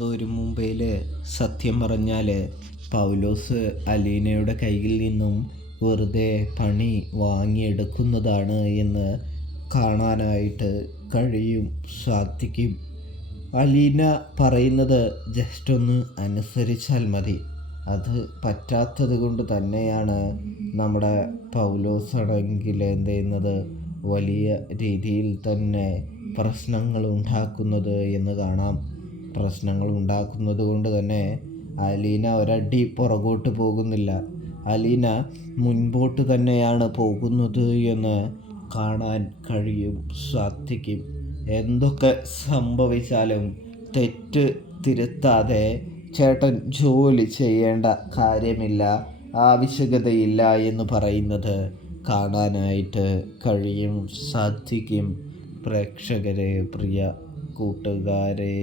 തോരും മുമ്പേൽ സത്യം പറഞ്ഞാൽ പൗലോസ് അലീനയുടെ കയ്യിൽ നിന്നും വെറുതെ പണി വാങ്ങിയെടുക്കുന്നതാണ് എന്ന് കാണാനായിട്ട് സാധിക്കും. അലീന പറയുന്നത് ജസ്റ്റ് ഒന്ന് അനുസരിച്ചാൽ മതി. അത് പറ്റാത്തത് കൊണ്ട് തന്നെയാണ് നമ്മുടെ പൗലോസ് ആണെങ്കിൽ എന്ത് ചെയ്യുന്നത്, വലിയ രീതിയിൽ തന്നെ പ്രശ്നങ്ങൾ ഉണ്ടാക്കുന്നത് എന്ന് കാണാം. പ്രശ്നങ്ങൾ ഉണ്ടാക്കുന്നത് കൊണ്ട് തന്നെ അലീന ഒരടി പുറകോട്ട് പോകുന്നില്ല, അലീന മുൻപോട്ട് തന്നെയാണ് പോകുന്നത് എന്ന് കാണാൻ സാധിക്കും. എന്തൊക്കെ സംഭവിച്ചാലും തെറ്റ് തിരുത്താതെ ചേട്ടൻ ജോലി ചെയ്യേണ്ട കാര്യമില്ല, ആവശ്യകതയില്ല എന്ന് പറയുന്നത് കാണാനായിട്ട് സാധിക്കും. പ്രേക്ഷകരെ, പ്രിയ കൂട്ടുകാരെ.